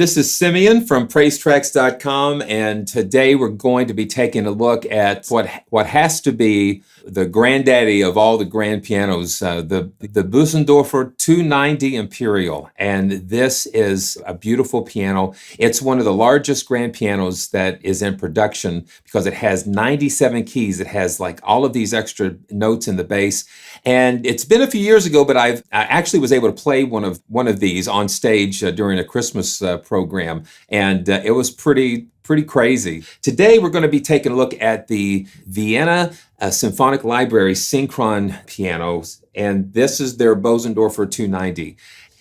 This is Simeon from PraiseTracks.com, and today we're going to be taking a look at what has to be the granddaddy of all the grand pianos, the Bösendorfer 290 Imperial. And this is a beautiful piano. It's one of the largest grand pianos that is in production because it has 97 keys. It has like all of these extra notes in the bass. And it's been a few years ago, but I actually was able to play one of these on stage during a Christmas program, and it was pretty crazy. Today we're going to be taking a look at the Vienna Symphonic Library Synchron Pianos, and this is their Bosendorfer 290.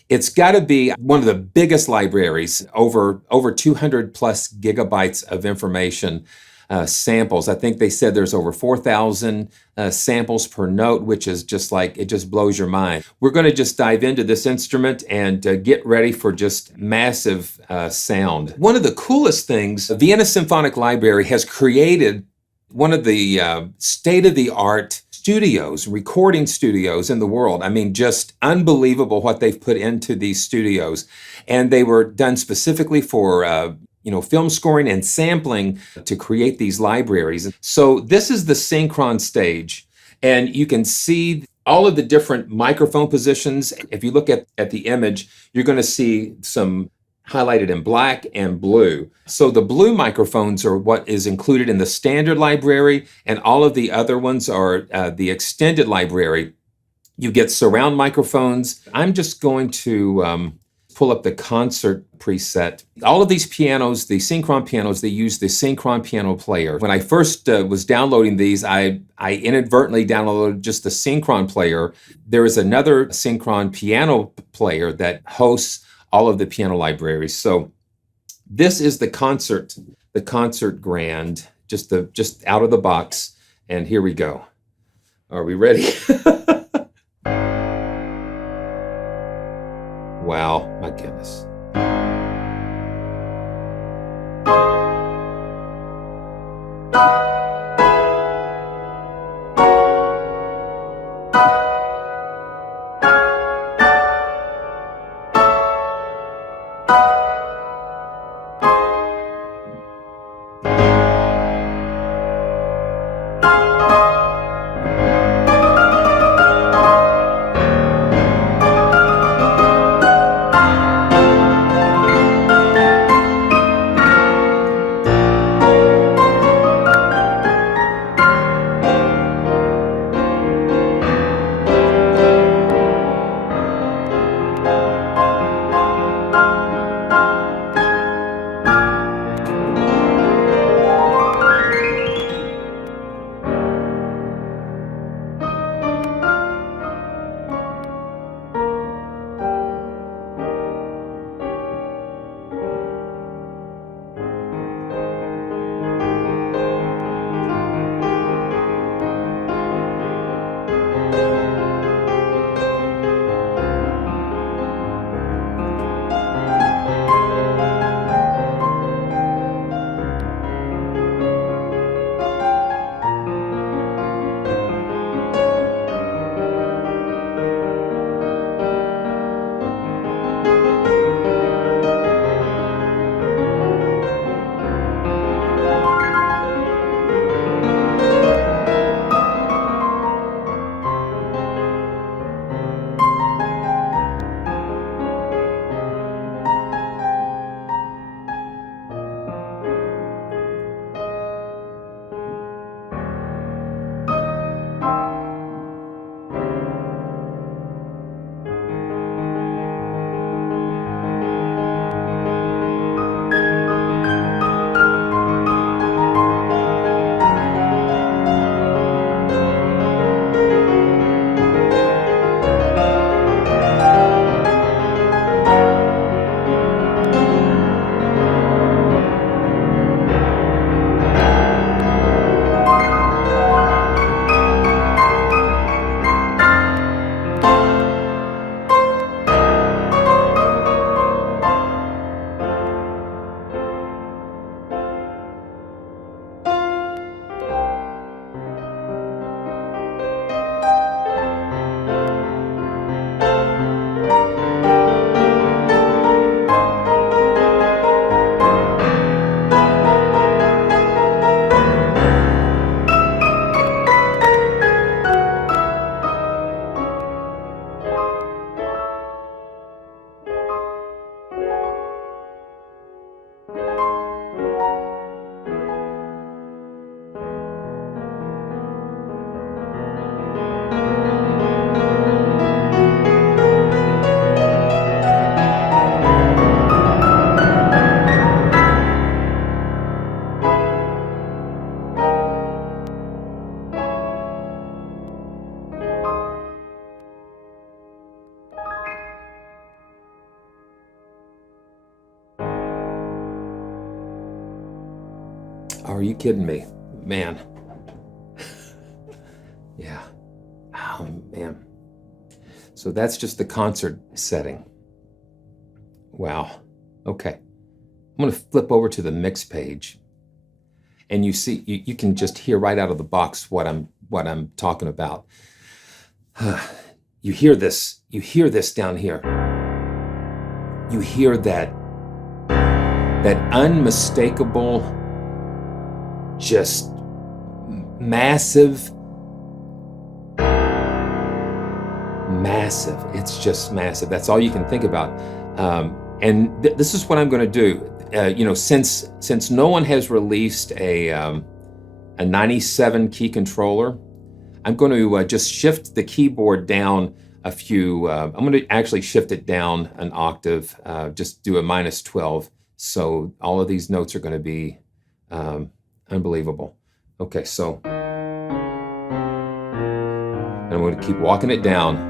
It's got to be one of the biggest libraries, over 200 plus gigabytes of information. Samples. I think they said there's over 4,000 samples per note, which is just like, it just blows your mind. We're going to just dive into this instrument and get ready for just massive sound. One of the coolest things, the Vienna Symphonic Library has created one of the state-of-the-art studios, recording studios in the world. I mean, just unbelievable what they've put into these studios. And they were done specifically for film scoring and sampling to create these libraries. So this is the Synchron stage, and you can see all of the different microphone positions. If you look at the image, you're going to see some highlighted in black and blue. So the blue microphones are what is included in the standard library, and all of the other ones are the extended library. You get surround microphones. I'm just going to pull up the concert preset. All of these pianos, the Synchron pianos, they use the Synchron Piano Player. When I first was downloading these, I inadvertently downloaded just the Synchron Player. There is another Synchron Piano Player that hosts all of the piano libraries. So this is the Concert Grand, just out of the box. And here we go. Are we ready? Wow, my goodness. are you kidding me? Man. Yeah. Oh, man. So that's just the concert setting. Wow. Okay. I'm going to flip over to the mix page. And you see, you can just hear right out of the box what I'm talking about. You hear this down here. You hear that unmistakable, just massive. It's just massive. That's all you can think about. And this is what I'm going to do. Since no one has released a 97 key controller, I'm going to just shift the keyboard down a few. I'm going to actually shift it down an octave. Just do a -12. So all of these notes are going to be unbelievable. Okay, so and I'm going to keep walking it down.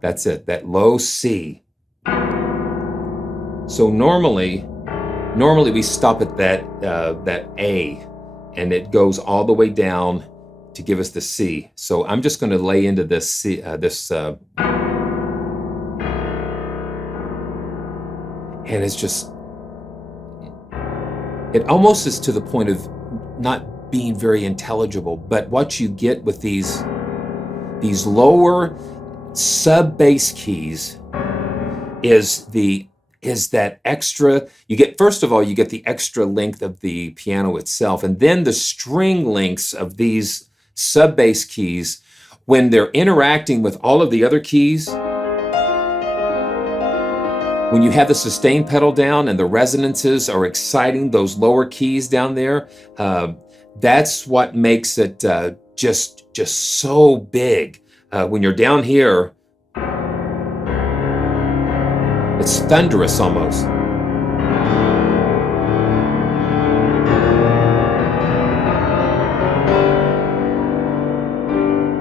That's it, that low C. So normally we stop at that A, and it goes all the way down to give us the C. So I'm just going to lay into this C, and it's just, it almost is to the point of not being very intelligible. But what you get with these lower sub-bass keys is that extra, you get, first of all, you get the extra length of the piano itself, and then the string lengths of these sub-bass keys, when they're interacting with all of the other keys, when you have the sustain pedal down and the resonances are exciting those lower keys down there, that's what makes it just so big. When you're down here, it's thunderous almost.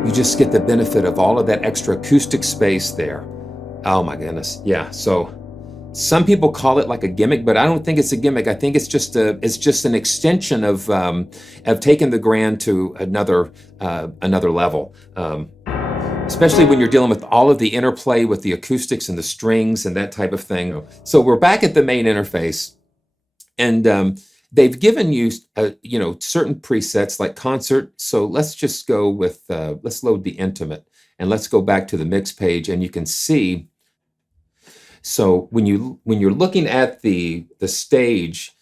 You just get the benefit of all of that extra acoustic space there. Oh my goodness, yeah. So some people call it like a gimmick, but I don't think it's a gimmick. I think it's just an extension of taking the Grand to another level. Especially when you're dealing with all of the interplay with the acoustics and the strings and that type of thing. So we're back at the main interface, and they've given you, certain presets like concert. So let's just go with, let's load the intimate, and let's go back to the mix page, and you can see. So when you're looking at the stage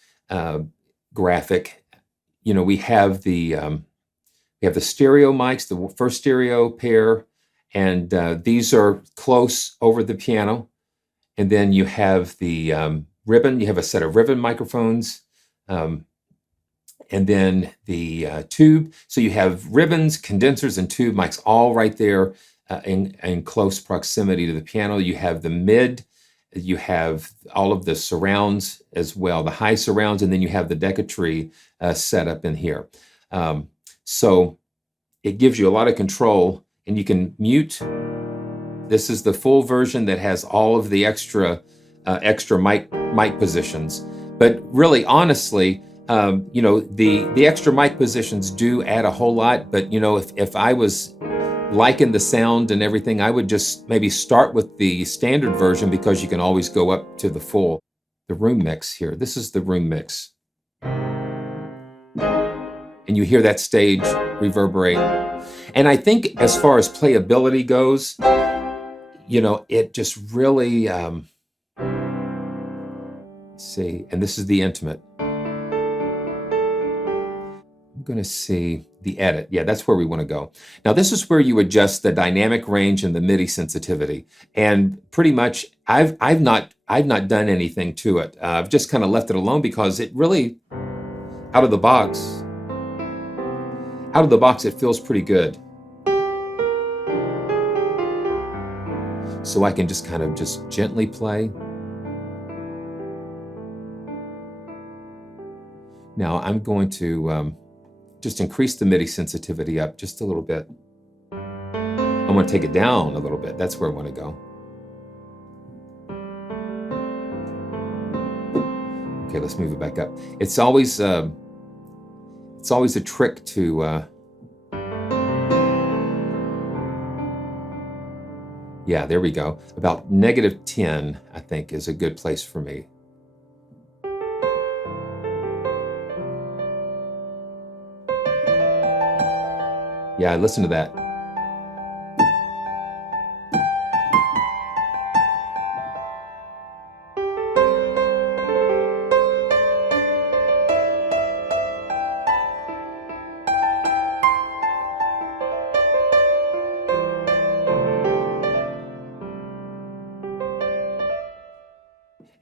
graphic, we have the stereo mics, the first stereo pair. And these are close over the piano. And then you have the ribbon. You have a set of ribbon microphones. And then the tube. So you have ribbons, condensers, and tube mics all right there in close proximity to the piano. You have the mid. You have all of the surrounds as well, the high surrounds. And then you have the Decatree set up in here. So it gives you a lot of control. And you can mute. This is the full version that has all of the extra mic positions. But really, honestly, the extra mic positions do add a whole lot. But if I was liking the sound and everything, I would just maybe start with the standard version, because you can always go up to the room mix here. This is the room mix, and you hear that stage reverberate. And I think as far as playability goes, it just really, see, and this is the intimate. I'm going to see the edit. Yeah, that's where we want to go. Now, this is where you adjust the dynamic range and the MIDI sensitivity. And pretty much, I've not done anything to it. I've just kind of left it alone, because it really, out of the box, it feels pretty good. So I can just kind of gently play. Now I'm going to just increase the MIDI sensitivity up just a little bit. I want to take it down a little bit. That's where I want to go. Okay, let's move it back up. It's always a trick to yeah, there we go. About -10, I think, is a good place for me. Yeah, listen to that.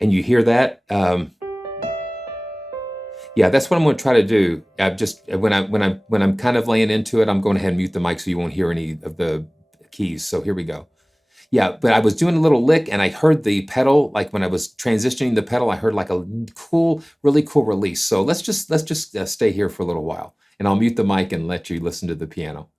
And you hear that? Yeah, that's what I'm going to try to do. I just when I'm kind of laying into it, I'm going ahead and mute the mic so you won't hear any of the keys. So here we go. Yeah, but I was doing a little lick and I heard the pedal, like when I was transitioning the pedal, I heard like a cool, really cool release. So let's just stay here for a little while, and I'll mute the mic and let you listen to the piano.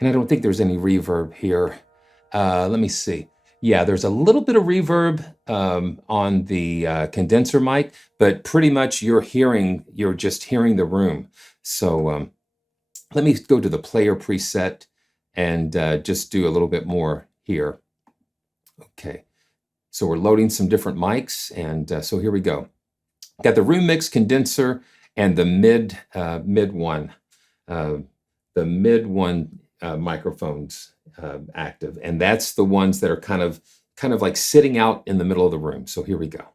And I don't think there's any reverb here. Let me see. Yeah, there's a little bit of reverb on the condenser mic, but pretty much you're just hearing the room. So let me go to the player preset and just do a little bit more here. Okay, so we're loading some different mics, and so here we go. Got the room mix condenser and the mid one. The mid one microphones active, and that's the ones that are kind of like sitting out in the middle of the room. So here we go.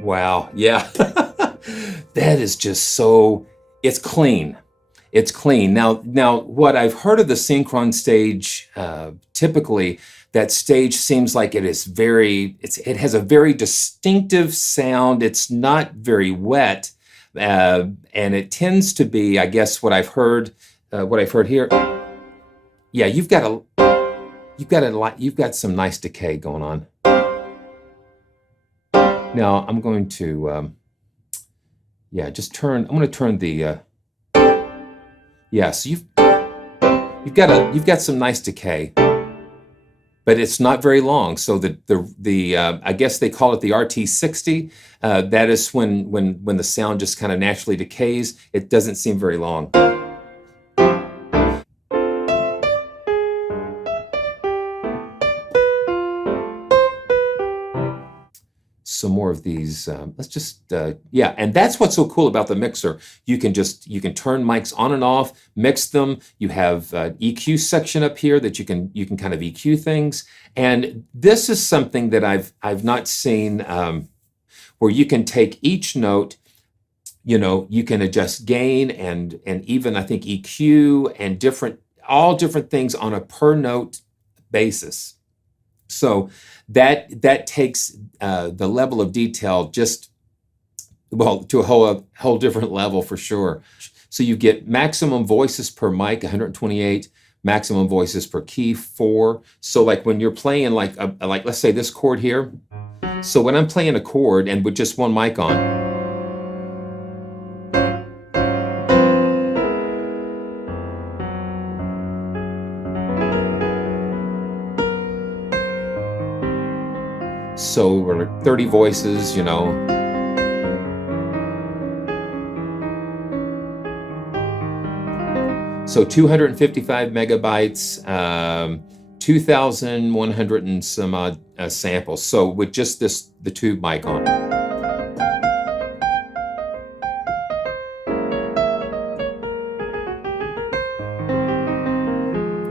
Wow, yeah. That is just so, it's clean. It's clean. Now, what I've heard of the synchron stage, typically, that stage seems like it has a very distinctive sound. It's not very wet, and it tends to be, I guess, what I've heard here. Yeah, you've got some nice decay going on. Now I'm going to, yeah, I'm going to turn the, yeah. So you've got some nice decay, but it's not very long. So I guess they call it the RT60. That is when the sound just kind of naturally decays. It doesn't seem very long. Some more of these. Let's just, yeah, and that's what's so cool about the mixer. You can turn mics on and off, mix them. You have EQ section up here that you can kind of EQ things. And this is something that I've not seen, where you can take each note. You can adjust gain and even, I think, EQ and all different things on a per note basis. So that takes the level of detail just, well, to a whole different level for sure. So you get maximum voices per mic, 128, maximum voices per key, 4. So like when you're playing like let's say this chord here. So when I'm playing a chord and with just one mic on, so we're 30 voices, So 255 megabytes, 2,100 and some odd samples. So with just the tube mic on.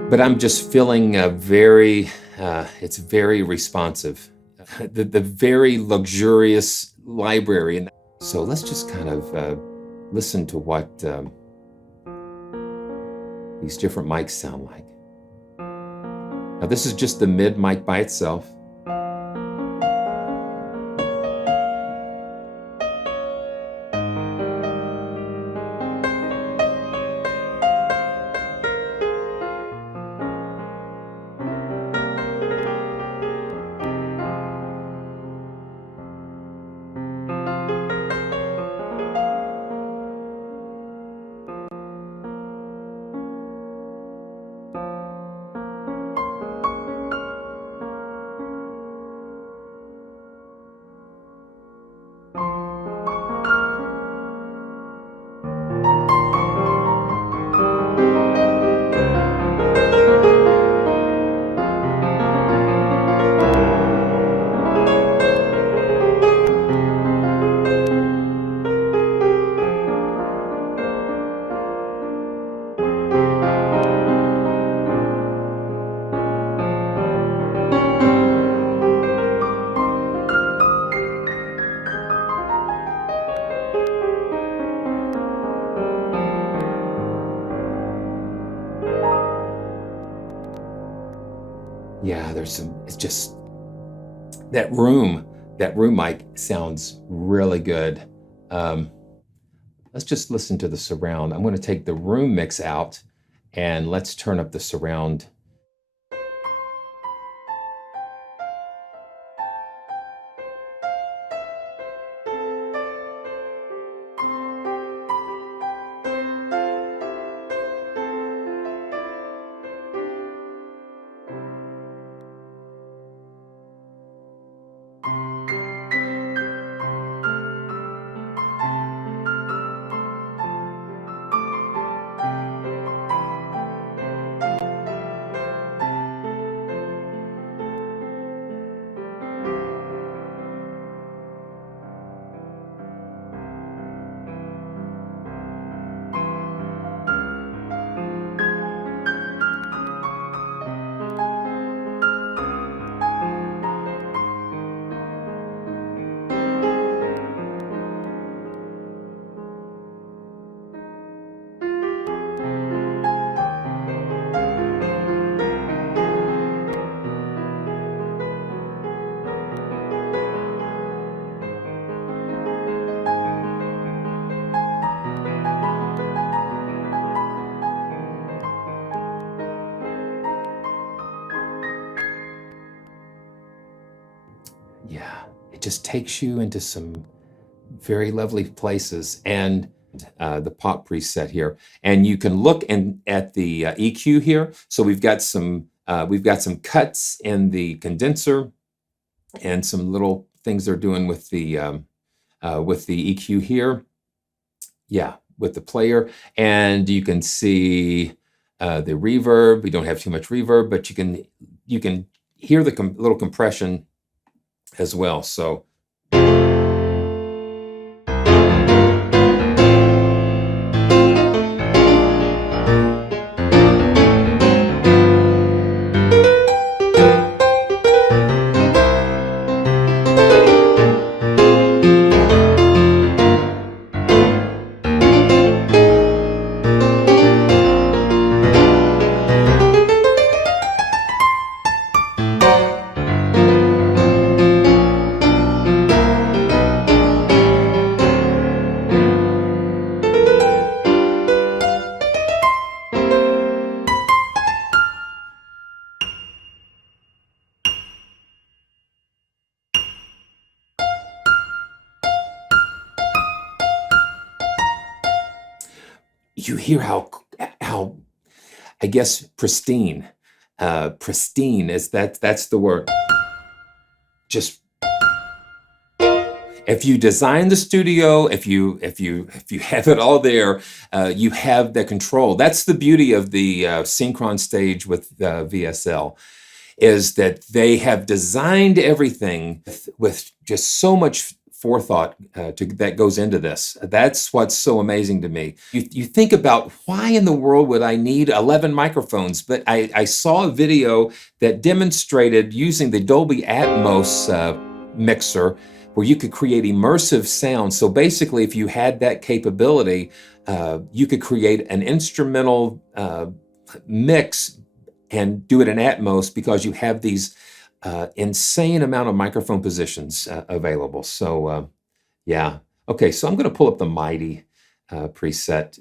But I'm just feeling it's very responsive. The very luxurious library. And so let's just kind of listen to what these different mics sound like. Now this is just the mid mic by itself. Yeah, it's just, that room mic sounds really good. Let's just listen to the surround. I'm going to take the room mix out and let's turn up the surround. Yeah, it just takes you into some very lovely places. And the pop preset here, and you can look at the EQ here. So we've got some cuts in the condenser, and some little things they're doing with the EQ here. Yeah, with the player, and you can see the reverb. We don't have too much reverb, but you can hear the little compression as well. So. You hear how I guess pristine is that's the word. Just if you design the studio, if you have it all there, you have the control. That's the beauty of the Synchron stage with VSL, is that they have designed everything with just so much forethought that goes into this. That's what's so amazing to me. You think about, why in the world would I need 11 microphones? But I saw a video that demonstrated using the Dolby Atmos mixer, where you could create immersive sound. So basically, if you had that capability, you could create an instrumental mix and do it in Atmos, because you have these insane amount of microphone positions available. So yeah. Okay, so I'm going to pull up the Mighty preset.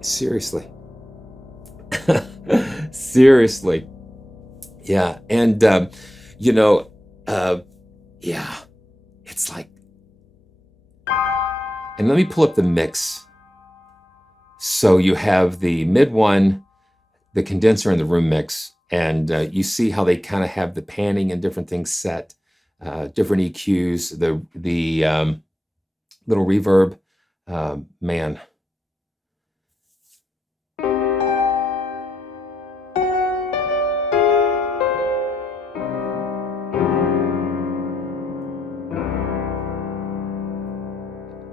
Seriously. Seriously. Yeah. And, yeah, it's like, and let me pull up the mix. So you have the mid one, the condenser and the room mix, and you see how they kind of have the panning and different things set, different EQs, the little reverb. Man.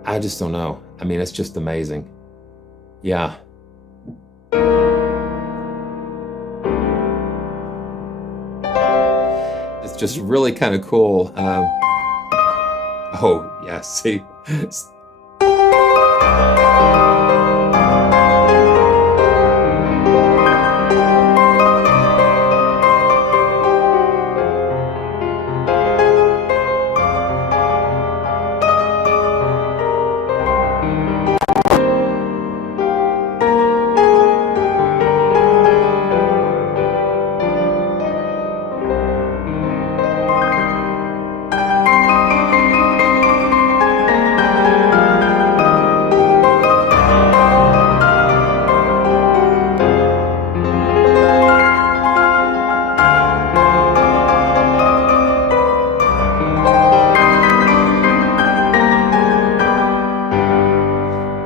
I just don't know. I mean, it's just amazing. Yeah. It's just really kind of cool. Oh, yeah, see?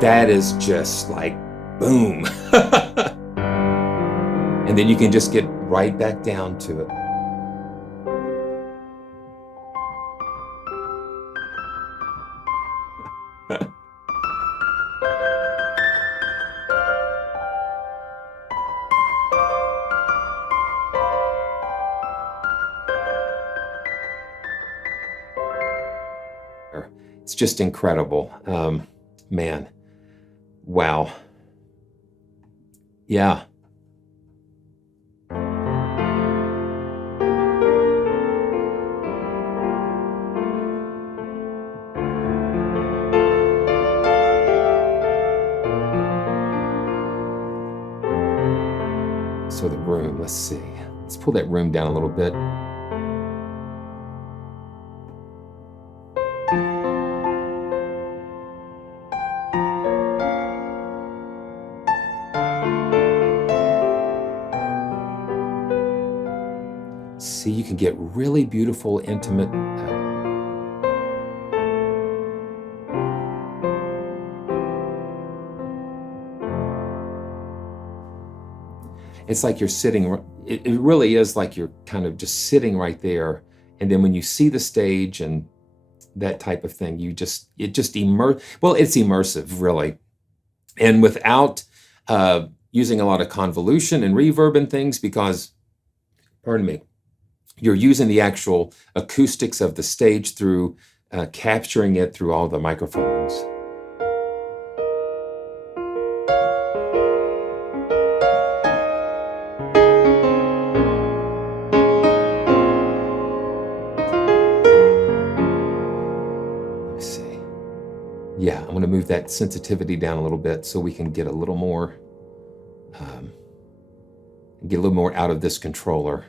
That is just like boom. And then you can just get right back down to it. It's just incredible. Man. Wow. Yeah. So the room, let's see. Let's pull that room down a little bit. See, you can get really beautiful, intimate. It's like you're sitting, it really is like you're kind of just sitting right there. And then when you see the stage and that type of thing, it's immersive, really. And without using a lot of convolution and reverb and things, because, pardon me, you're using the actual acoustics of the stage through capturing it through all the microphones. Let me see. Yeah, I'm going to move that sensitivity down a little bit so we can get a little more, out of this controller.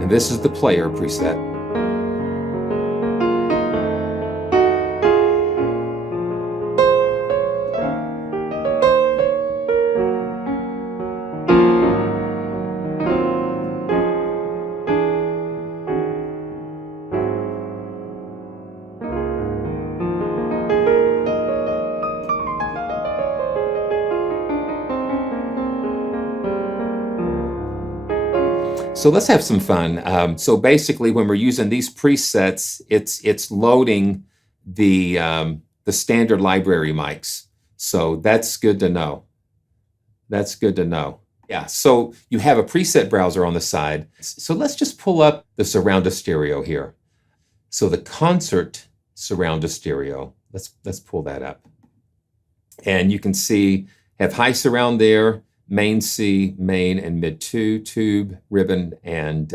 And this is the player preset. So let's have some fun. So basically, when we're using these presets, it's loading the standard library mics. So that's good to know. That's good to know. Yeah, so you have a preset browser on the side. So let's just pull up the surround to stereo here. So the concert surround to stereo, let's pull that up. And you can see, have high surround there, main C, main and mid 2, tube, ribbon, and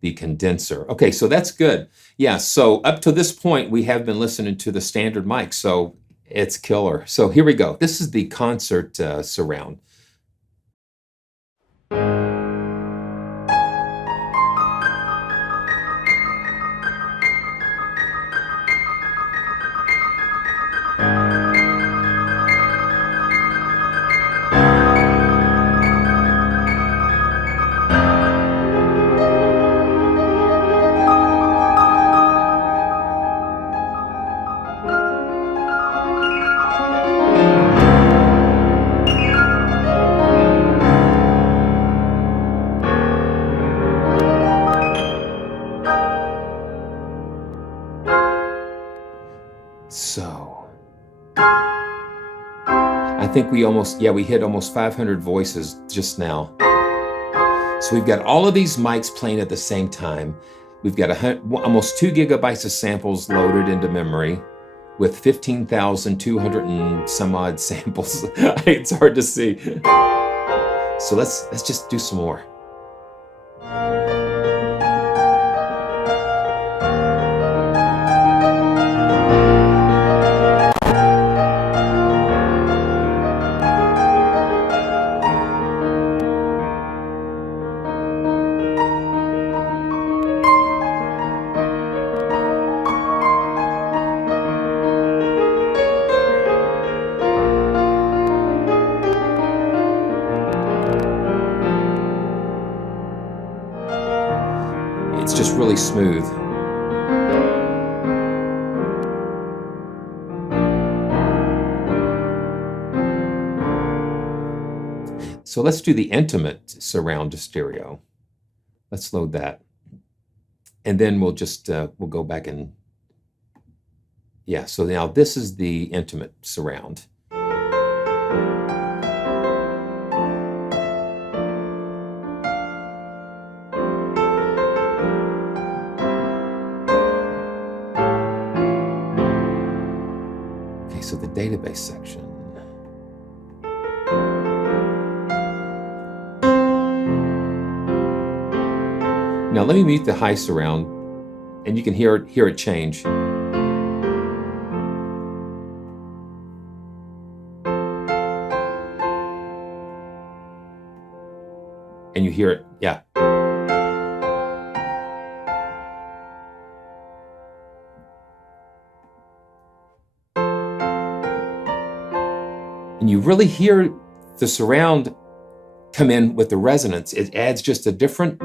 the condenser. Okay, so that's good. Yeah, so up to this point, we have been listening to the standard mic, so it's killer. So here we go. This is the concert surround. So I think we hit almost 500 voices just now. So we've got all of these mics playing at the same time. We've got almost 2 gigabytes of samples loaded into memory with 15,200 and some odd samples. It's hard to see. So let's just do some more. It's just really smooth. So let's do the intimate surround to stereo. Let's load that. And then we'll just, we'll go back and, yeah, so now this is the intimate surround. So the database section. Now let me mute the high surround, and you can hear it change. And you hear it, yeah. And you really hear the surround come in with the resonance. It adds just a different.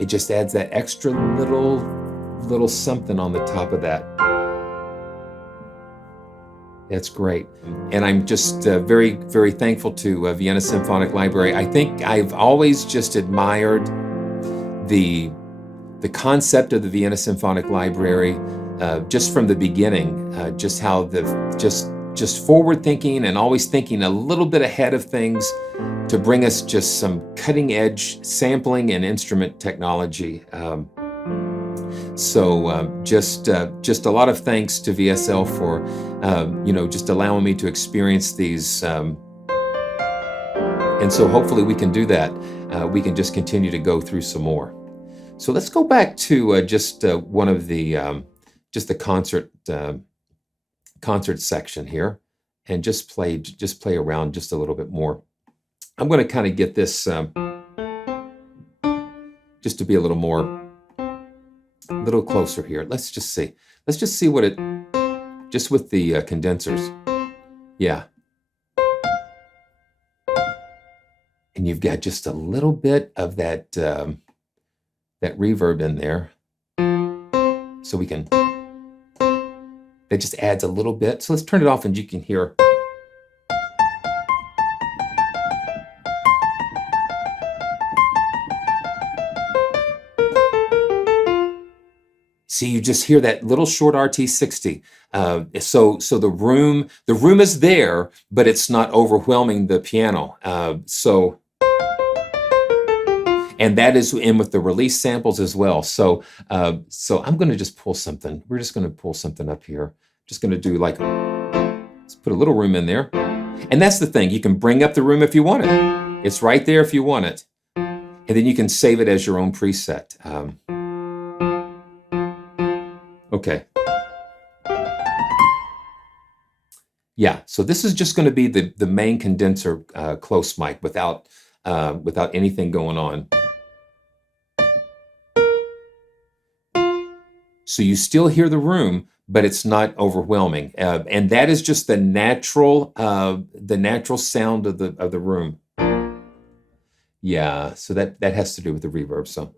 It just adds that extra little something on the top of that. That's great. And I'm just very, very thankful to Vienna Symphonic Library. I think I've always just admired the concept of the Vienna Symphonic Library just from the beginning, just how just forward thinking and always thinking a little bit ahead of things to bring us just some cutting edge sampling and instrument technology. So just a lot of thanks to VSL for just allowing me to experience these, and so hopefully we can do that. We can just continue to go through some more. So let's go back to just one of the just the concert section here, and just play around just a little bit more. I'm going to kind of get this just to be a little closer here. Let's just see what it, just with the condensers. Yeah. And you've got just a little bit of that, that reverb in there. So we can, that just adds a little bit. So let's turn it off and you can hear. See, you just hear that little short RT60. So the room is there, but it's not overwhelming the piano. And that is in with the release samples as well. So I'm going to just pull something. We're just going to pull something up here. Just going to do like, let's put a little room in there. And that's the thing. You can bring up the room if you want it. It's right there if you want it. And then you can save it as your own preset. Okay. Yeah, so this is just going to be the main condenser close mic without anything going on. So you still hear the room, but it's not overwhelming, and that is just the natural sound of the room. Yeah, so that has to do with the reverb. So.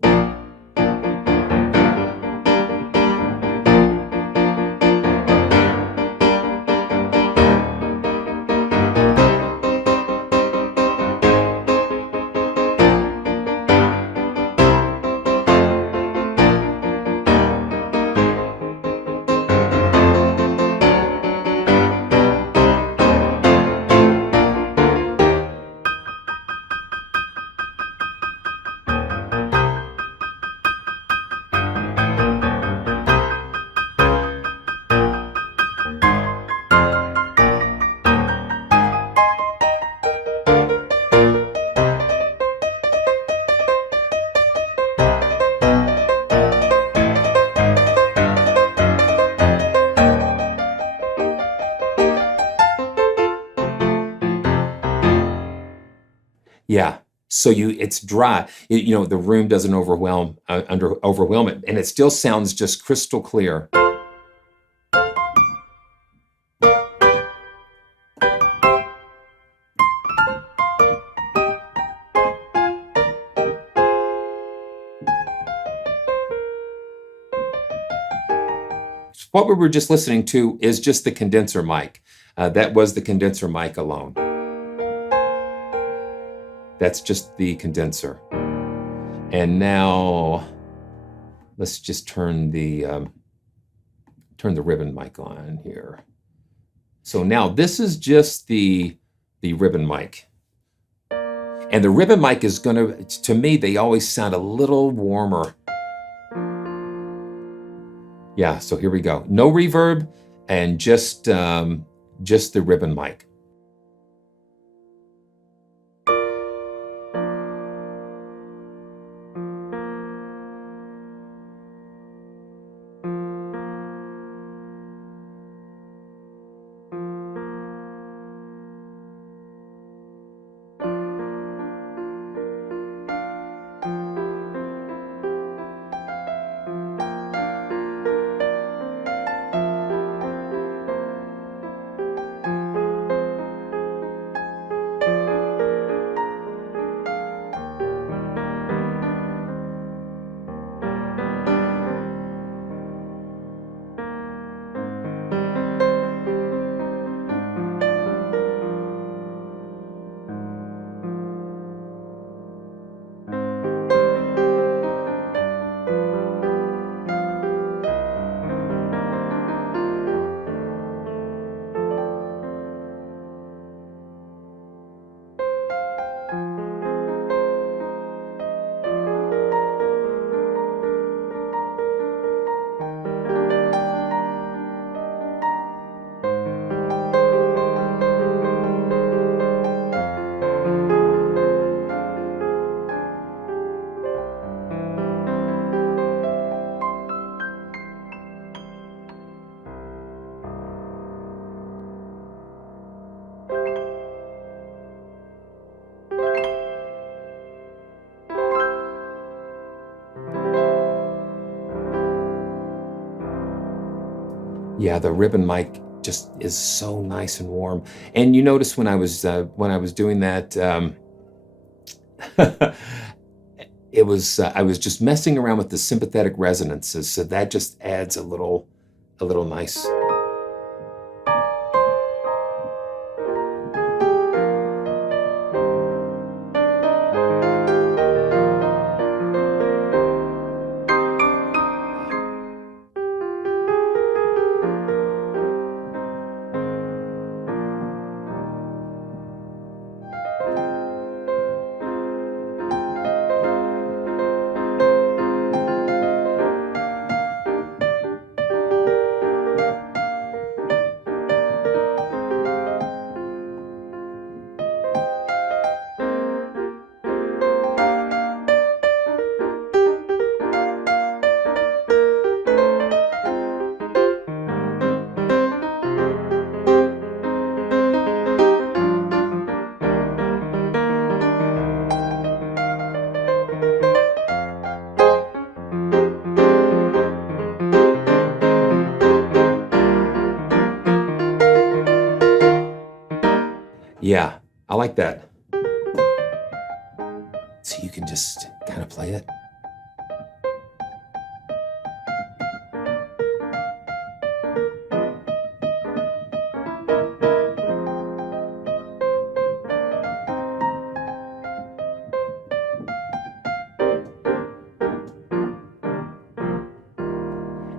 Yeah, so it's dry. The room doesn't overwhelm it, and it still sounds just crystal clear. What we were just listening to is just the condenser mic. That was the condenser mic alone. That's just the condenser. And now let's just turn the ribbon mic on here. So now this is just the ribbon mic. And the ribbon mic is to me, they always sound a little warmer. Yeah, so here we go. No reverb and just the ribbon mic. Yeah, the ribbon mic just is so nice and warm. And you notice when I was doing that, I was just messing around with the sympathetic resonances, so that just adds a little nice. Yeah, I like that. So you can just kind of play it.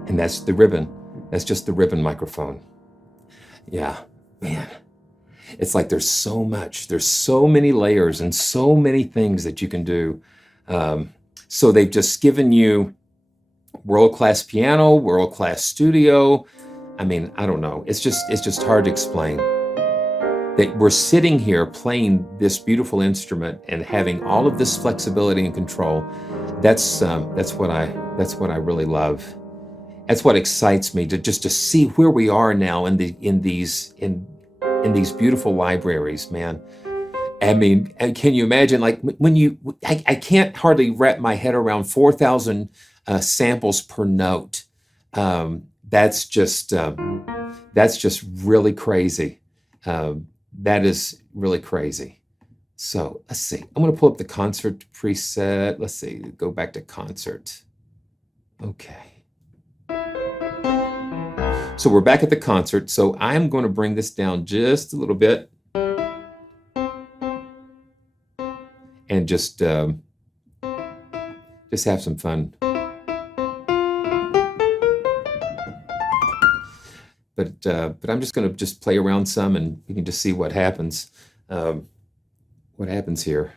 And that's the ribbon. That's just the ribbon microphone. Yeah, man. It's like there's so much. There's so many layers and so many things that you can do. So they've just given you world-class piano, world-class studio. I mean, I don't know. It's just hard to explain. That we're sitting here playing this beautiful instrument and having all of this flexibility and control. That's what I really love. That's what excites me, to see where we are now in these beautiful libraries, man. I mean, can you imagine, like, when I can't hardly wrap my head around 4,000 samples per note. That's just really crazy. That is really crazy. So let's see. I'm going to pull up the concert preset. Let's see. Go back to concert. Okay. So we're back at the concert. So I'm going to bring this down just a little bit. And just have some fun. But I'm just going to just play around some, and you can just see what happens. What happens here.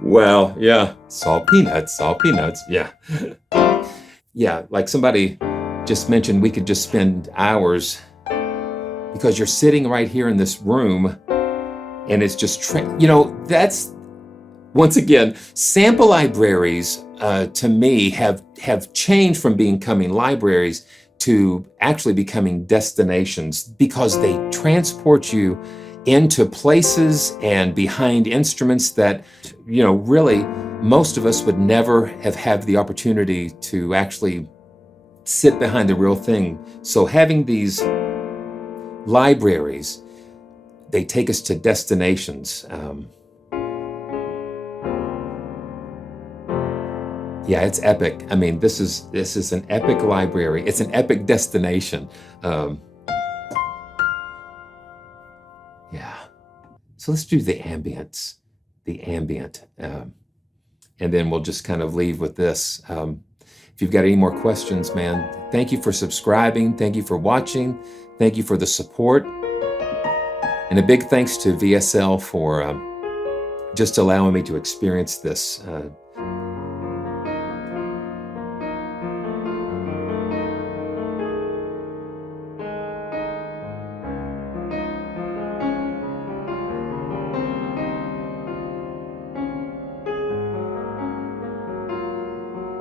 Well, yeah, salt peanuts, yeah. Yeah, like somebody just mentioned, we could just spend hours, because you're sitting right here in this room and it's just, that's, once again, sample libraries to me have changed from becoming libraries to actually becoming destinations, because they transport you into places and behind instruments that, really most of us would never have had the opportunity to actually sit behind the real thing. So having these libraries, they take us to destinations. Yeah, it's epic. I mean, this is an epic library. It's an epic destination. So let's do the ambience, the ambient. And then we'll just kind of leave with this. If you've got any more questions, man, thank you for subscribing. Thank you for watching. Thank you for the support. And a big thanks to VSL for just allowing me to experience this.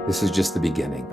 This is just the beginning.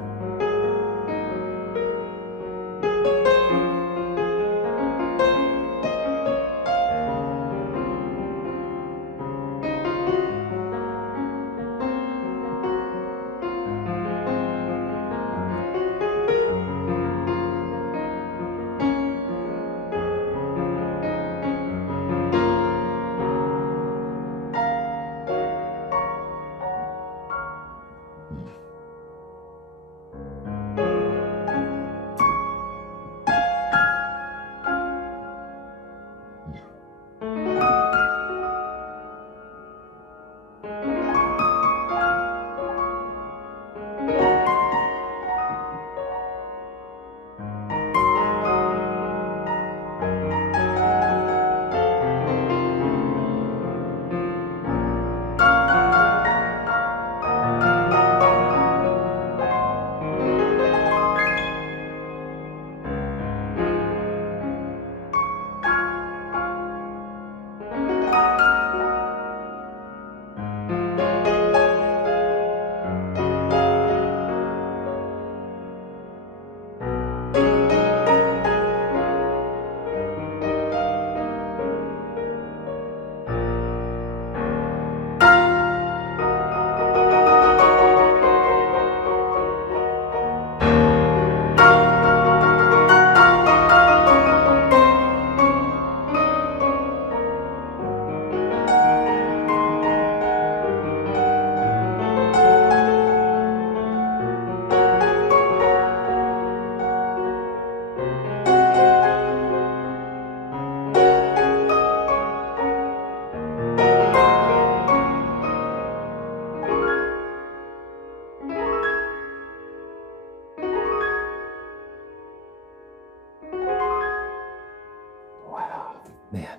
Man.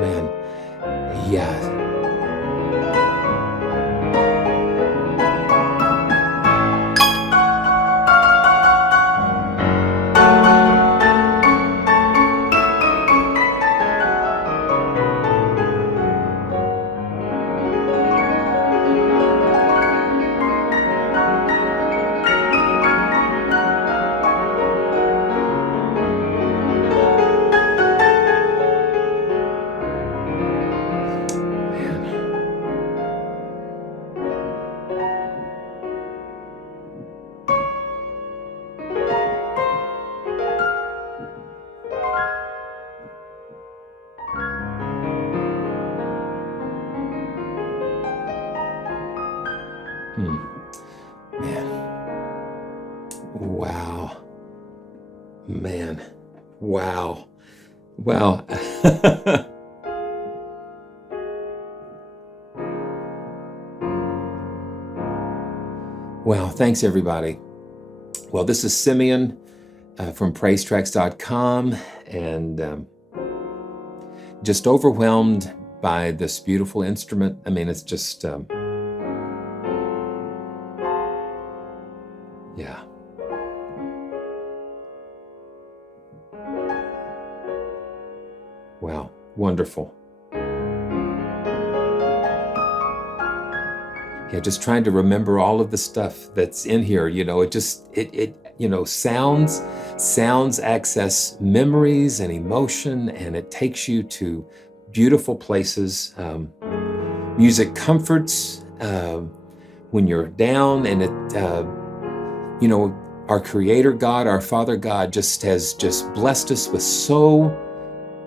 Man, yeah. Man. Wow. Man. Wow. Wow. Wow. Thanks, everybody. Well, this is Simeon from PraiseTracks.com, and just overwhelmed by this beautiful instrument. I mean, it's just... yeah. Wow, wonderful. Yeah, just trying to remember all of the stuff that's in here, you know, sounds access memories and emotion, and it takes you to beautiful places. Music comforts when you're down, and you know, our Creator God, our Father God, has just blessed us with so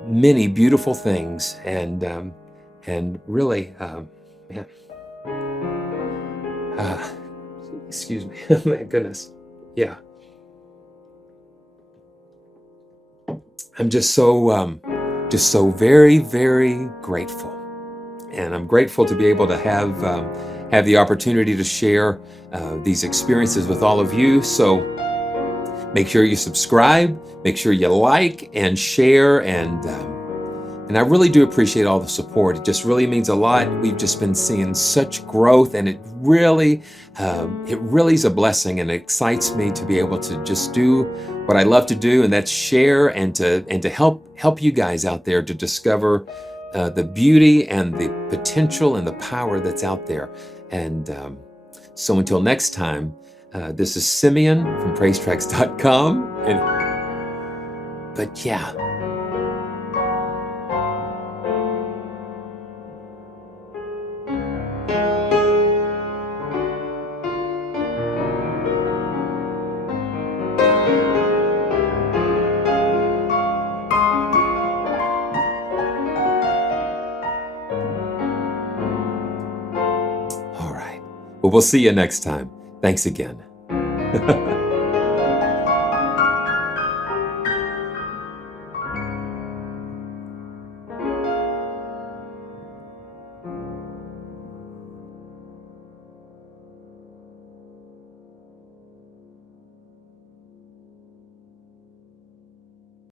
many beautiful things, and really, man, excuse me, my goodness, yeah, I'm just so very, very grateful, and I'm grateful to be able to have the opportunity to share these experiences with all of you. So make sure you subscribe, make sure you like and share, and I really do appreciate all the support. It just really means a lot. We've just been seeing such growth, and it really is a blessing, and it excites me to be able to just do what I love to do, and that's share and to help you guys out there to discover the beauty and the potential and the power that's out there. And so until next time, this is Simeon from PraiseTracks.com. But yeah. All right. Well, we'll see you next time. Thanks again.